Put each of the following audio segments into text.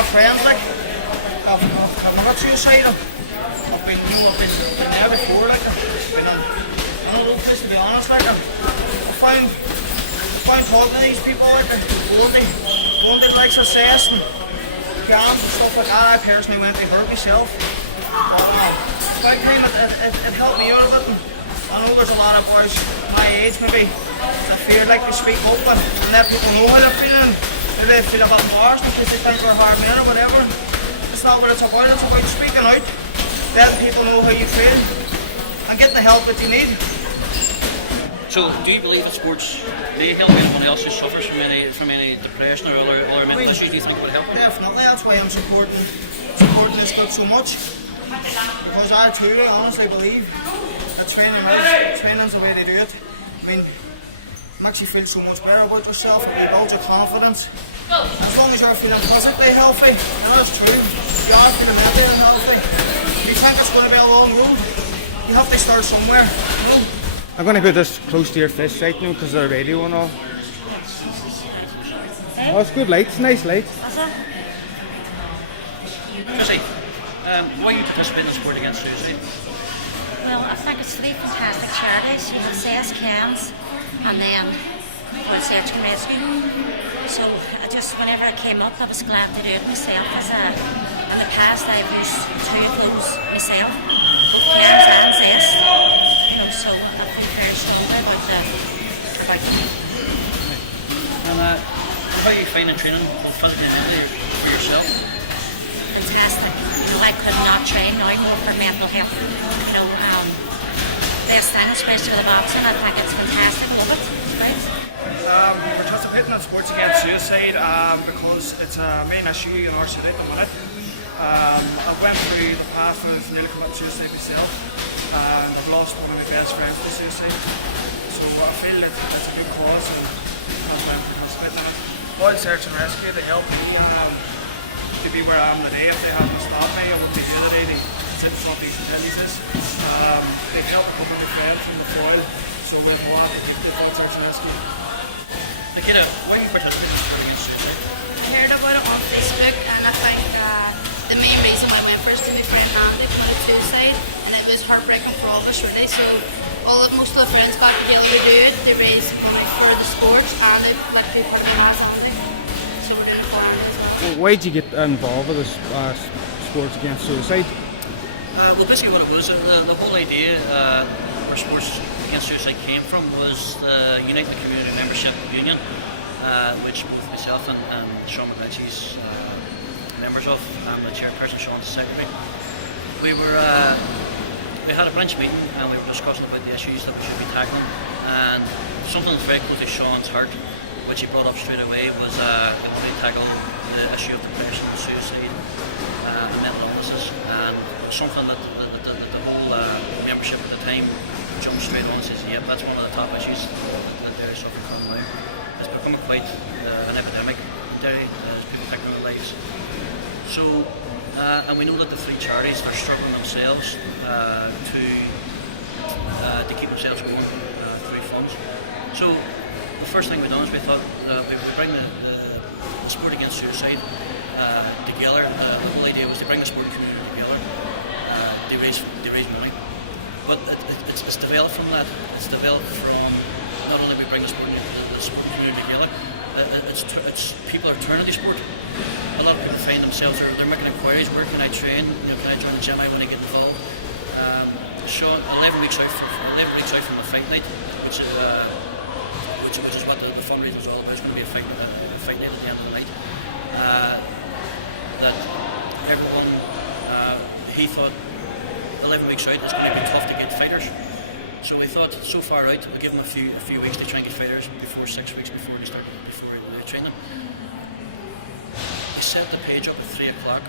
lot of friends, like, I've not got suicidal. I've been there before, like, I've been in a little place, to be honest, like, I find talking to these people, like, going to like success and jams and stuff like that. I personally went to hurt myself. Big time, it helped me out a bit. I know there's a lot of boys my age maybe that feel like they speak up and let people know how they're feeling. Maybe they feel a bit embarrassed because they think they're hard men or whatever. It's not what it's about speaking out, letting people know how you feel and getting the help that you need. So, do you believe that sports may help anyone else who suffers from any depression or other mental issues? Do you think it would help them? Definitely, that's why I'm supporting this club so much. Because I truly, honestly believe that training's the way to do it. I mean, it makes you feel so much better about yourself, it rebuilds your confidence. As long as you're feeling physically healthy, and that's true, you are feeling mentally healthy. You think it's going to be a long road, you have to start somewhere, you know? I'm going to put this close to your face right now because of the radio and all. Oh, it's good lights, nice lights. Chrissy, why are you participating in sport against suicide? Well, I think it's three fantastic charities. You have CS Cans and then for Search and Rescue. So whenever I came up, I was glad to do it myself. In the past, I've used two of those myself, both Cans and CS. So I feel very strongly about them. And how are you finding training both physically and mentally for yourself? Fantastic. I could not train now more for mental health. Best thing, especially with the boxing, I think it's fantastic. Love it. It's great. We're participating in sports against suicide because it's a main issue in our city at the minute. I went through the path of nearly committing suicide myself and I've lost one of my best friends to suicide. So I feel that it's a good cause and that's why I'm participating in it. Boyle Search and Rescue, they helped me to be where I am today. If they hadn't stopped me, I wouldn't be here today. They sit in front of these attendees. They helped a couple of my friends from the foil, so we have a lot to take to Boyle Search and Rescue. Nikita, why are you participating in sport against suicide? I heard about it on Facebook and I think the main reason why I went first to my friend Andy committed suicide, and it was heartbreaking for all of us really. So most of the friends got together to do it. They raised money for the sports and they let people put their hands on it. So we're doing it for Andy as well. Why did you get involved with this sports against suicide? Well, basically what it was, the whole idea where sports against suicide came from was the United Community Membership Union, which both myself and Sean McGlinchey's members of, and the chairperson Sean's secretary. We had a branch meeting and we were discussing about the issues that we should be tackling, and something that's very close to Sean's heart, which he brought up straight away, was tackling the issue of depression, suicide, and mental illnesses, and something that the whole membership at the time jumped straight on and says, yeah, that's one of the top issues that Derry suffering from now. It's becoming quite an epidemic in Derry, as people take their lives. So, and we know that the three charities are struggling themselves to keep themselves going through funds. So, the first thing we done is we thought we would bring the sport against suicide together. The whole idea was to bring the sport community together. They raise money, but it's developed from that. It's developed from not only we bring the sport community together. It's people are turning to sport. A lot of people find themselves they're making inquiries. Where can I train? Can I join the gym? I want to get involved. So 11 weeks out from the fight night, which is what the fundraiser is all about. It's going to be a fight night at the end of the night. That everyone he thought 11 weeks out it's going to be tough to get fighters. So we thought so far out we'll give them a few weeks to try and get fighters before 6 weeks before they train them. We set the page up at 3 o'clock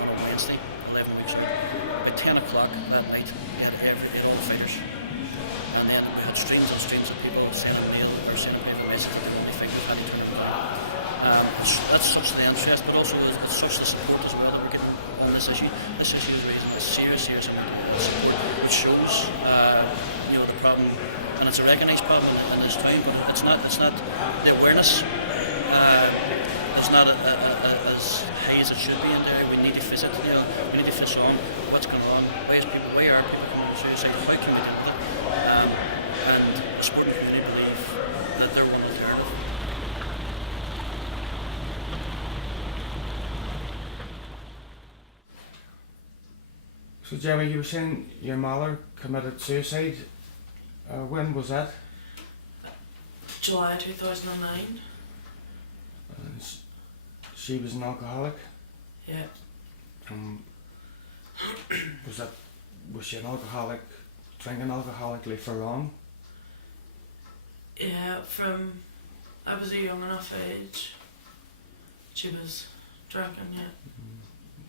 on a Wednesday, 11 weeks out. By 10 o'clock that night we had all the fighters. And then we had streams of people sending mail messages that they think we've had to turn it down. That's such the interest, but also it's such the support as well that we're getting on this issue. This issue is raising a serious amount of support, which shows the problem, and it's a recognised problem in this town, but it's not the awareness is not as it should be in Derry. We need to visit, we need to fish on what's going on, why are people committing suicide, how can we deal with it, and the sporting community believe that they're one alternative. So Jeremy, you were saying your mother committed suicide. When was that? July 2009. And she was an alcoholic. Yeah. Was she an alcoholic, drinking alcoholically for long? Yeah, from I was a young enough age, she was drinking, yeah.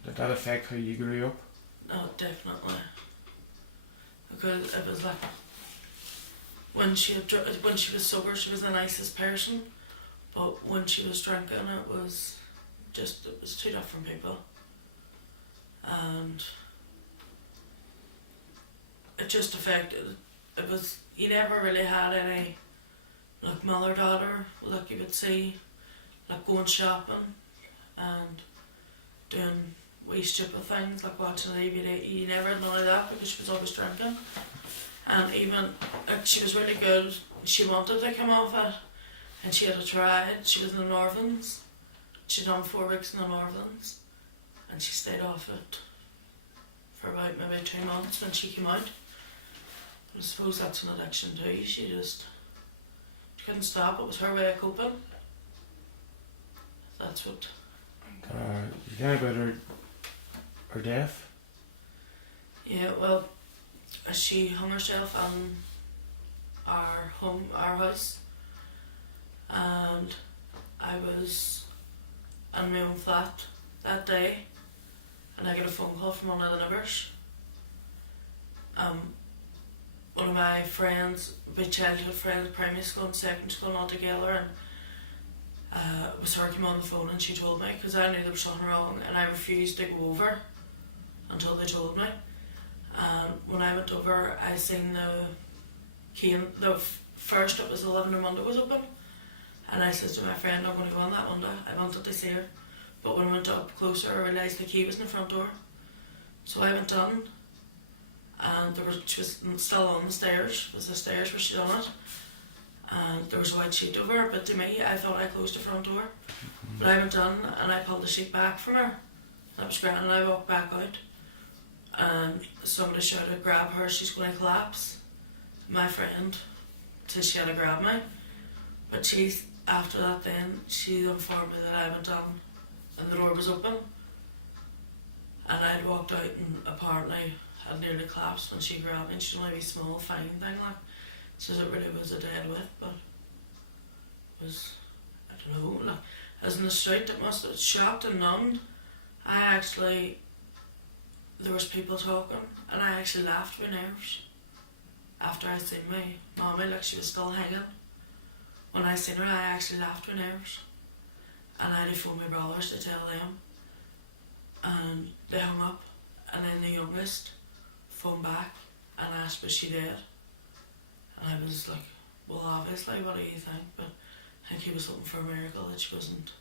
Did that affect how you grew up? Oh, definitely. Because it was like, when she was sober, she was the nicest person, but when she was drinking, it was two different people. And it just affected, you never really had any, like, mother-daughter, like you would see, like going shopping and doing wee stupid things, like watching the DVD. You never had none of that because she was always drinking. And even, like, she was really good, she wanted to come off it, and she had tried. She was in the Northerns, she'd done 4 weeks in the Northerns, and she stayed off it for about maybe 2 months when she came out. I suppose that's an addiction too. She couldn't stop. It was her way of coping. That's what. You hear about her death? Yeah, well, she hung herself in our house, and I was in my own flat that day, and I got a phone call from one of the neighbours. One of my friends, my childhood friends, primary school and secondary school, all together, and it was her came on the phone and she told me, because I knew there was something wrong, and I refused to go over until they told me. And when I went over, I seen first it was the living room window was open, and I said to my friend, I'm going to go on that window, I wanted to see her. But when I went up closer, I realised the key was in the front door. So I went in, and she was still on the stairs. It was the stairs where she'd done it, and there was a white sheet over her. But to me, I thought I closed the front door. But I went in and I pulled the sheet back from her. That was grand, and I walked back out, and somebody shouted, "Grab her, she's going to collapse." My friend said she had to grab me, but after that then she informed me that I went in and the door was open, and I'd walked out and apparently had nearly collapsed when she grabbed me. And she's only a wee small fine thing, like, says it really was a dead weight, but it was, I don't know, like, as in the street, it must have shocked and numbed. There was people talking, and I actually laughed with nerves after I seen my mommy, like she was still hanging. When I seen her, I actually laughed with nerves, and I had to phone my brothers to tell them, and they hung up, and then the youngest phoned back and asked, was she dead? And I was like, well, obviously, what do you think? But I think he was hoping for a miracle that she wasn't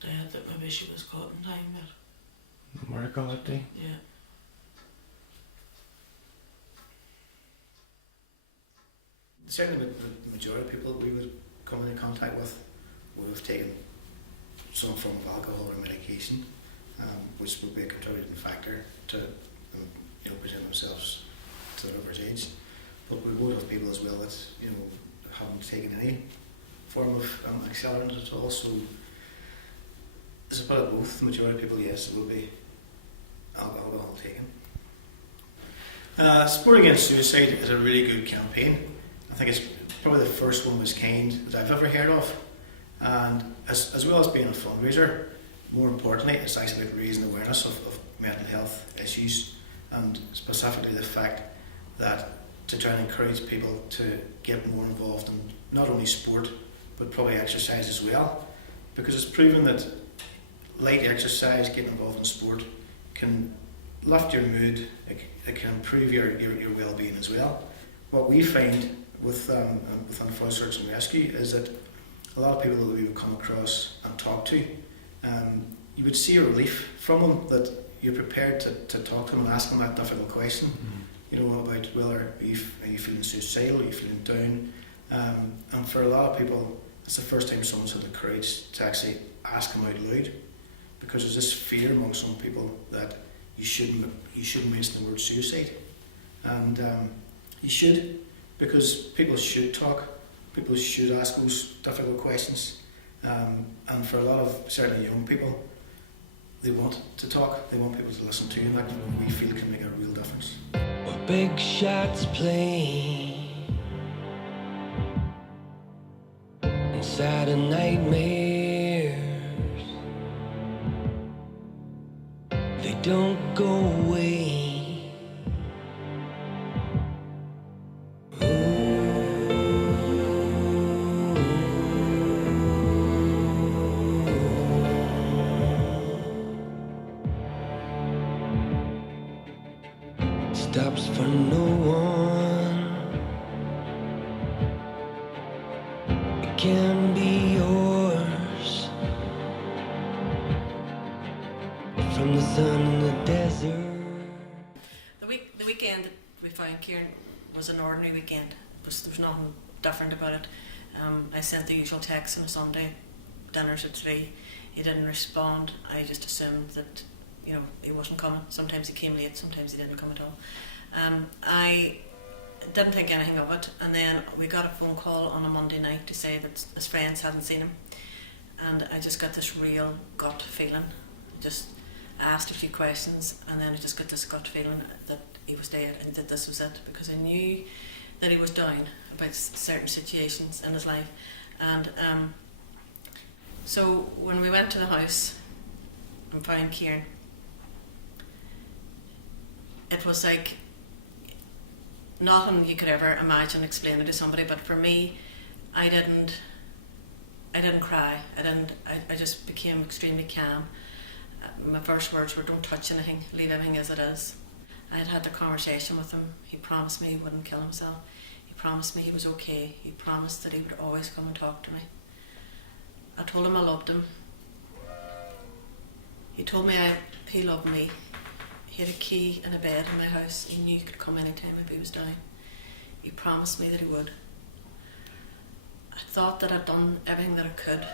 dead, that maybe she was caught in time. But Miracle that day? yeah. Certainly the majority of people we would come into contact with would have taken some form of alcohol or medication, which would be a contributing factor to them, putting themselves to their average age. But we would have people as well that haven't taken any form of accelerant at all. So it's a bit of both. The majority of people, yes, it would be alcohol taken. Sport Against Suicide is a really good campaign. I think it's probably the first one of its kind that I've ever heard of, and as well as being a fundraiser, more importantly, it's actually about raising awareness of mental health issues, and specifically the fact that to try and encourage people to get more involved in not only sport but probably exercise as well, because it's proven that light exercise, getting involved in sport, can lift your mood, it can improve your well-being as well. What we find within Fire Search and Rescue is that a lot of people that we would come across and talk to, you would see a relief from them, that you're prepared to talk to them and ask them that difficult question. You know, about whether are you feeling suicidal, are you feeling down, and for a lot of people, it's the first time someone's had the courage to actually ask them out loud, because there's this fear among some people that you shouldn't mention the word suicide, and you should, because people should talk, people should ask those difficult questions, and for a lot of certainly young people, they want to talk, they want people to listen to, and that we feel can make a real difference. Big shots playing inside a nightmares. They don't go away. Stops for no one. It can be yours. From the sun in the desert. The weekend that we found Kieran was an ordinary weekend. There was nothing different about it. I sent the usual text on a Sunday, dinners at 3. He didn't respond. I just assumed that, you know, he wasn't coming. Sometimes he came late, sometimes he didn't come at all. I didn't think anything of it, and then we got a phone call on a Monday night to say that his friends hadn't seen him, and I just got this real gut feeling. Just asked a few questions, and then I just got this gut feeling that he was dead and that this was it, because I knew that he was down about certain situations in his life. And so when we went to the house and found Kieran, it was like nothing you could ever imagine explaining to somebody. But for me, I didn't cry. I just became extremely calm. My first words were, don't touch anything, leave everything as it is. I had the conversation with him. He promised me he wouldn't kill himself. He promised me he was okay. He promised that he would always come and talk to me. I told him I loved him. He told me he loved me. He had a key and a bed in my house. He knew he could come anytime if he was down. He promised me that he would. I thought that I'd done everything that I could.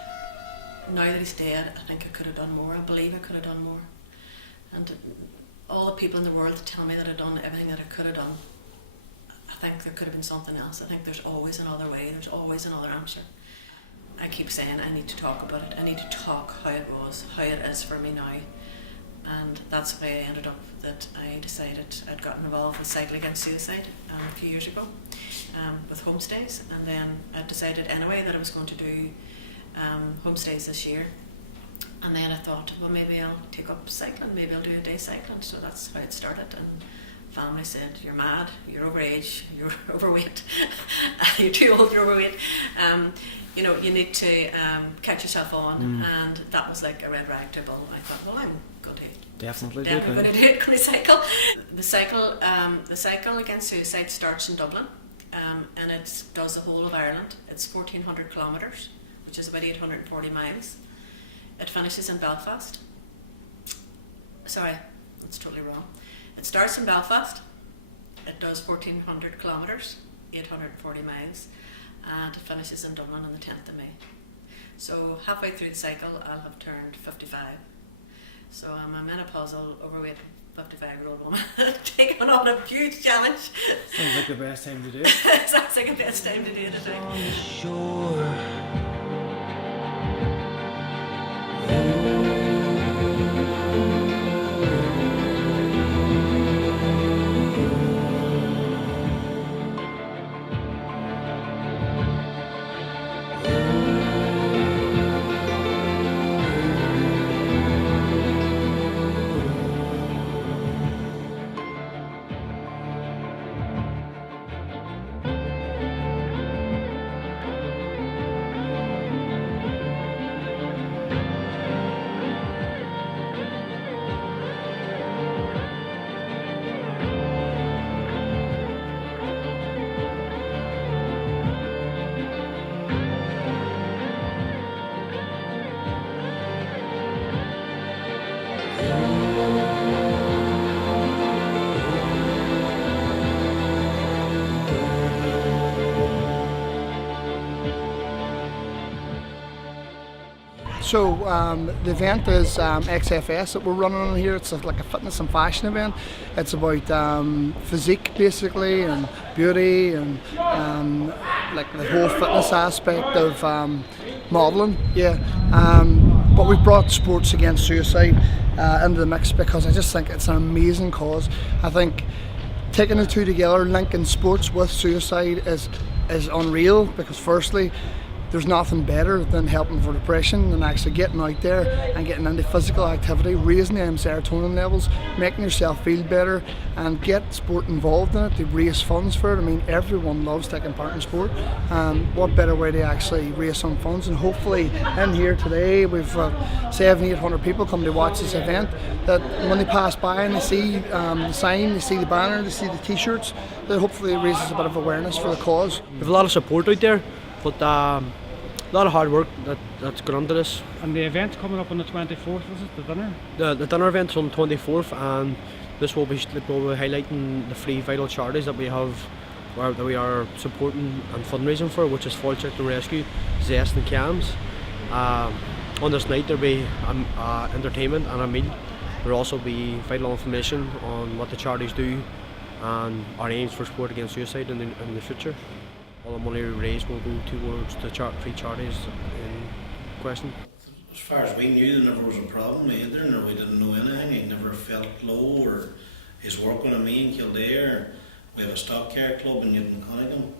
Now that he's dead, I think I could have done more. I believe I could have done more. And all the people in the world tell me that I've done everything that I could have done. I think there could have been something else. I think there's always another way. There's always another answer. I keep saying I need to talk about it. I need to talk how it was, how it is for me now. And that's the way I ended up, that I decided I'd gotten involved with Cycle Against Suicide a few years ago with homestays, and then I decided anyway that I was going to do homestays this year. And then I thought, well, maybe I'll take up cycling, maybe I'll do a day cycling. So that's how it started. And family said, you're mad, you're overage, you're overweight, you're too old, you're overweight. You know, you need to catch yourself on. And that was like a red rag to a bull. I thought, well, I'm going to Definitely going to do it, going to cycle. The cycle against suicide starts in Dublin, and it does the whole of Ireland. It's 1,400 kilometres, which is about 840 miles. It finishes in Belfast. Sorry, that's totally wrong. It starts in Belfast. It does 1,400 kilometres, 840 miles, and it finishes in Dublin on the 10th of May. So halfway through the cycle, I'll have turned 55. So I'm a menopausal, overweight 55-year-old woman taking on a huge challenge. Sounds like the best time to do it. Sounds like the best time to do it, I think. On the shore. So the event is XFS that we're running on here. It's like a fitness and fashion event. It's about physique basically, and beauty, and like the whole fitness aspect of modelling. Yeah, but we've brought sports against suicide into the mix because I just think it's an amazing cause. I think taking the two together, linking sports with suicide is unreal, because firstly, there's nothing better than helping for depression and actually getting out there and getting into physical activity, raising them serotonin levels, making yourself feel better, and get sport involved in it to raise funds for it. I mean, everyone loves taking part in sport. What better way to actually raise some funds? And hopefully in here today we've 700-800 people come to watch this event, that when they pass by and they see the sign, they see the banner, they see the t-shirts, that hopefully it raises a bit of awareness for the cause. We have a lot of support out there, but a lot of hard work that's gone into this. And the event's coming up on the 24th, was it, the dinner? The dinner event's on the 24th, and this will be highlighting the three vital charities that we have, that we are supporting and fundraising for, which is Fall Search and Rescue, Zest and CAMS. On this night there'll be entertainment and a meal. There'll also be vital information on what the charities do and our aims for sport against suicide in the future. All the money we raise will go towards the three charities in question. As far as we knew, there never was a problem either, and we didn't know anything. He never felt low, or he's working on me in Kildare. We have a stock car club in Newton Cunningham,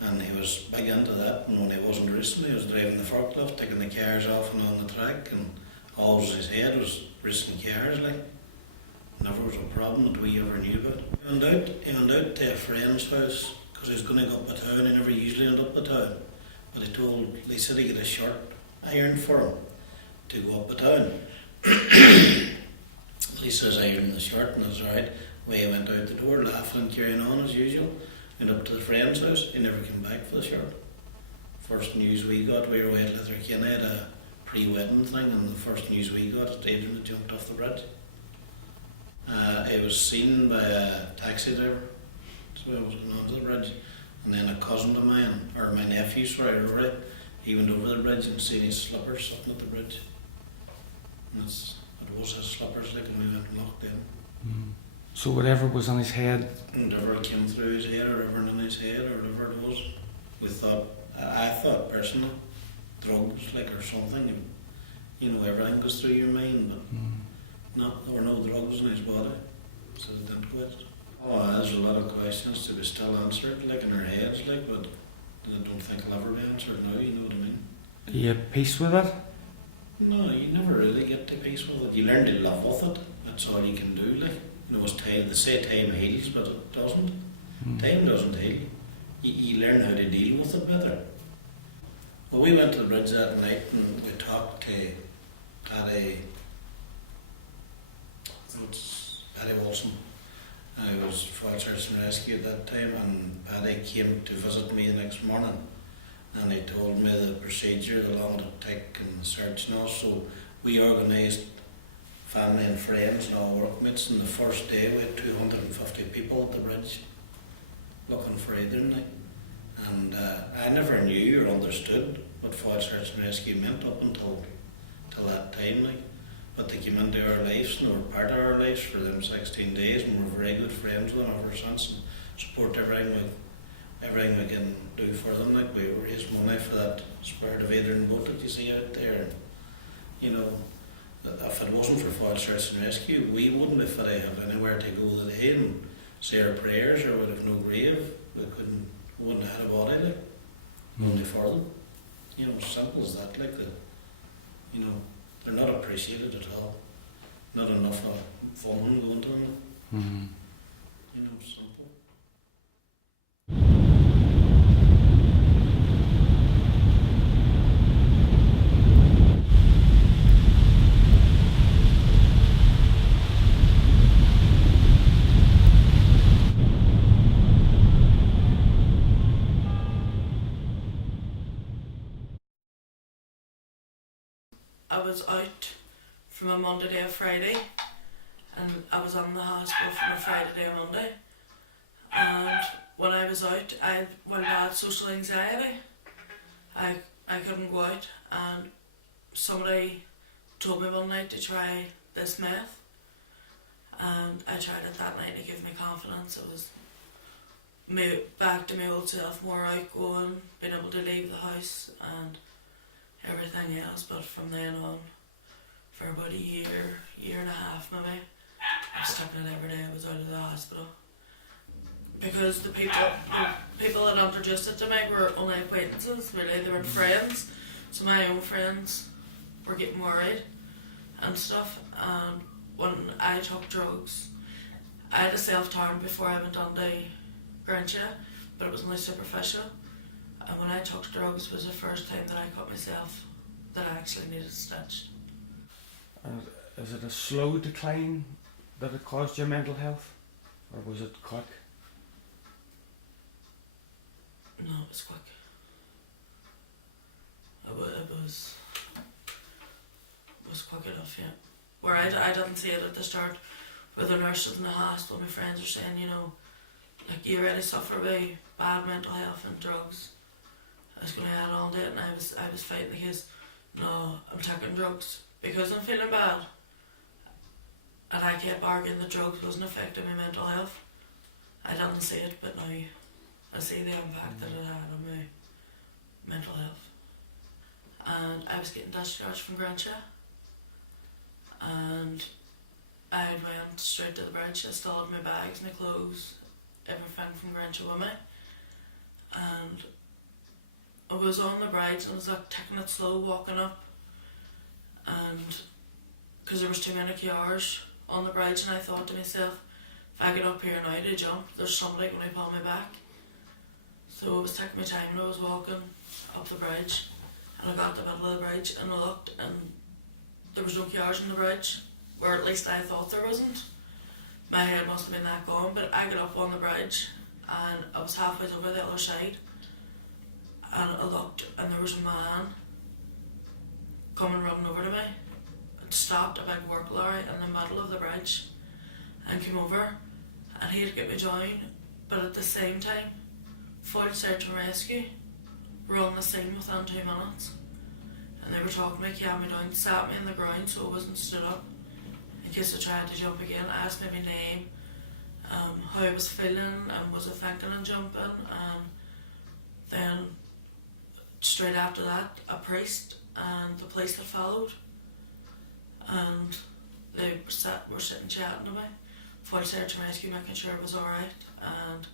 and he was big into that. And when he wasn't racing, he was driving the forklift, taking the cars off and on the track, and all his head was racing cars. Like, never was a problem that we ever knew about. He went out to a friend's house, because he was going to go up to town. He never usually end up to town, but they said he get a shirt ironed for him to go up to town. He says iron the shirt, and that's alright. Well, he went out the door laughing and carrying on as usual. Went up to the friend's house. He never came back for the shirt. First news we got, we were away at Letterkenny at a pre-wedding thing, and the first news we got, Adrian had jumped off the bridge. It was seen by a taxi driver. So I was going onto the bridge, and then a cousin of mine, or my nephew, Rory, he went over the bridge and seen his slippers sitting at the bridge. And it was his slippers, like, and we went and locked in. So whatever was on his head? Whatever came through his head, or whatever in his head, or whatever it was. I thought personally, drugs, like, or something. You know, everything goes through your mind, but there were no drugs in his body, so they didn't quit. Oh, there's a lot of questions to be still answered, like, in our heads, like, but I don't think they'll ever be answered now, you know what I mean? Are you at peace with it? No, you never really get to peace with it. You learn to live with it, that's all you can do, like. You know, they say time heals, but it doesn't. Time doesn't heal. You learn how to deal with it better. Well, we went to the bridge that night and we talked to Paddy Wilson. I was Fall Search and Rescue at that time, and Paddy came to visit me the next morning, and he told me the procedure, the long it take and the search and all. So we organised family and friends and all workmates, and the first day we had 250 people at the bridge looking for Adrian. And I never knew or understood what Fall Search and Rescue meant up until that time. Like. But they came into our lives and they were part of our lives for them 16 days, and we're very good friends with them ever since, and support everything we can do for them. Like, we raise money for that Spirit of Adrian boat that you see out there, and you know, if it wasn't for Fall Search and Rescue, we wouldn't be fit to have anywhere to go today and say our prayers, or would have no grave. We wouldn't have had a body, like, only for them. You know, simple as that. Like, you know, they're not appreciated at all. Not enough funding going to them. You know, simple. I was out from a Monday to a Friday, and I was on the hospital from a Friday to a Monday. And when I was out, I had social anxiety. I couldn't go out, and somebody told me one night to try this meth, and I tried it that night. It gave me confidence. It was me back to my old self, more outgoing, being able to leave the house and everything else. But from then on, for about a year and a half maybe, I was taking it every day I was out of the hospital. Because the people that introduced it to me were only acquaintances, really. They weren't friends. So my own friends were getting married and stuff. And when I took drugs, I had a self-harm before I went on to Grantia, but it was only superficial. And when I took drugs was the first time that I cut myself, that I actually needed stitched. And is it a slow decline that it caused your mental health, or was it quick? No, it was quick. It was quick enough, yeah. Where I didn't see it at the start, where the nurses in the hospital, my friends were saying, you know, like, you already suffer by bad mental health and drugs. I was going to add on to it, and I was fighting the case. No, I'm taking drugs because I'm feeling bad. And I kept arguing that drugs wasn't affecting my mental health. I didn't see it, but now I see the impact that it had on my mental health. And I was getting discharged from Grantia, and I went straight to the bridge. I still had my bags, my clothes, everything from Grantia with me. And I was on the bridge and I was like taking it slow, walking up, and because there was too many cars on the bridge, and I thought to myself, if I get up here now to jump, there's somebody going to pull me back. So I was taking my time and I was walking up the bridge, and I got to the middle of the bridge and I looked, and there was no cars on the bridge, or at least I thought there wasn't. My head must have been that gone, but I got up on the bridge and I was halfway over the other side, and I looked and there was a man coming running over to me. It stopped a big work lorry in the middle of the bridge and came over, and he had to get me down, but at the same time, full search and rescue were on the scene within 2 minutes, and they were talking to me, calmed me down, sat me on the ground so I wasn't stood up in case I tried to jump again. Asked me my name, how I was feeling, and was I thinking of jumping. And then straight after that, a priest and the police had followed, and they were sitting chatting to me, full search and rescue, making sure I was alright. And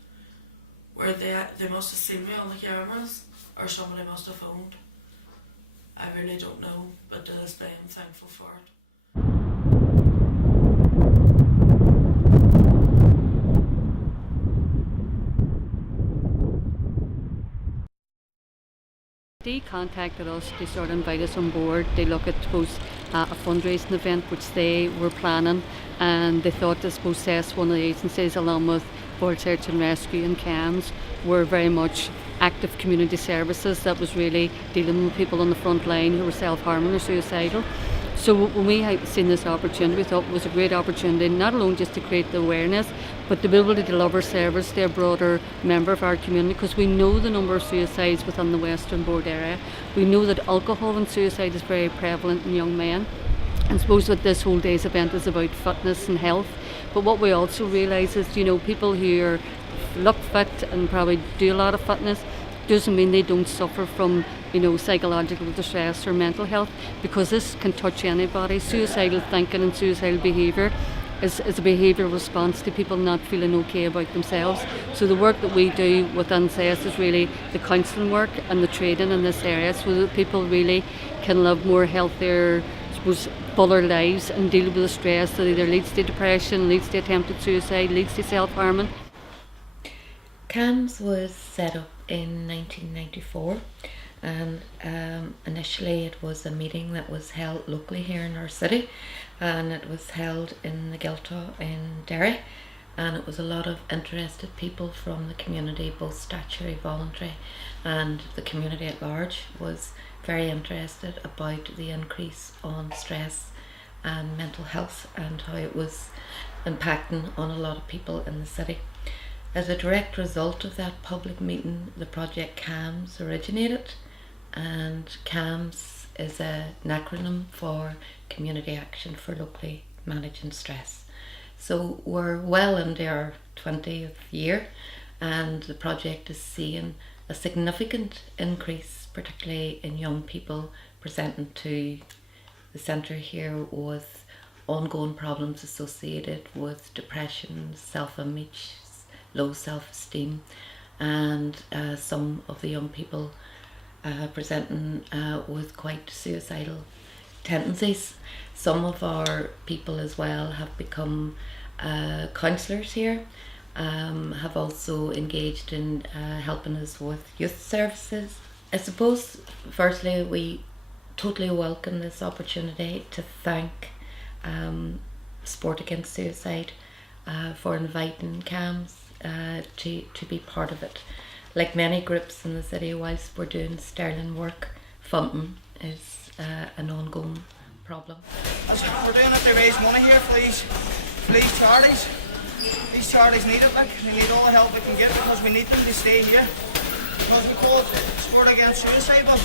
where they must have seen me on the cameras, or somebody must have phoned. I really don't know, but to this day I'm thankful for it. They contacted us to sort of invite us on board. They look at, suppose, a fundraising event which they were planning, and they thought, I suppose, CES, one of the agencies, along with World Search and Rescue and CAMS, were very much active community services that was really dealing with people on the front line who were self-harming or suicidal. So when we had seen this opportunity, we thought it was a great opportunity, not alone just to create the awareness, but to be able to deliver service to a broader member of our community, because we know the number of suicides within the Western Board area. We know that alcohol and suicide is very prevalent in young men. And I suppose that this whole day's event is about fitness and health. But what we also realise is, you know, people who look fit and probably do a lot of fitness doesn't mean they don't suffer from, you know, psychological distress or mental health, because this can touch anybody. Suicidal thinking and suicidal behaviour is a behavioural response to people not feeling okay about themselves. So the work that we do within CES is really the counselling work and the training in this area, so that people really can live more healthier, I suppose, fuller lives, and deal with the stress that either leads to depression, leads to attempted suicide, leads to self-harming. CAMS was set up in 1994, and initially it was a meeting that was held locally here in our city, and it was held in the Gilta in Derry, and it was a lot of interested people from the community, both statutory, voluntary, and the community at large was very interested about the increase on stress and mental health and how it was impacting on a lot of people in the city. As a direct result of that public meeting, the project CAMS originated, and CAMS is an acronym for Community Action for Locally Managing Stress. So we're well into our 20th year, and the project is seeing a significant increase, particularly in young people presenting to the centre here with ongoing problems associated with depression, self-image, low self-esteem, and some of the young people presenting with quite suicidal tendencies. Some of our people as well have become counsellors here, have also engaged in helping us with youth services. I suppose firstly we totally welcome this opportunity to thank Sport Against Suicide for inviting CAMS to be part of it. Like many groups in the city, whilst we're doing sterling work, funding is an ongoing problem. As we're doing it to raise money here for these charities. These charities need it, like, they need all the help we can get because we need them to stay here. Because we call it Sport Against Suicide, but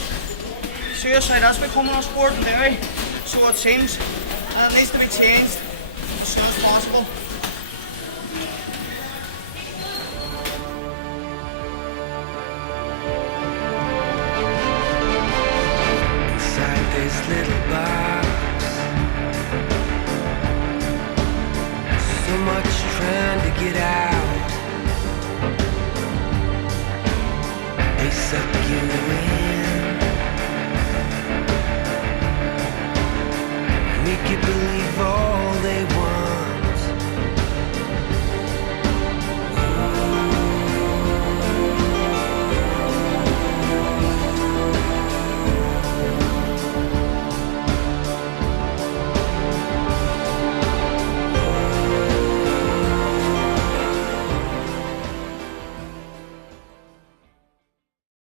suicide has become a sport in Derry, so it seems, and it needs to be changed as soon as possible. Inside this little box, so much trying to get out. They set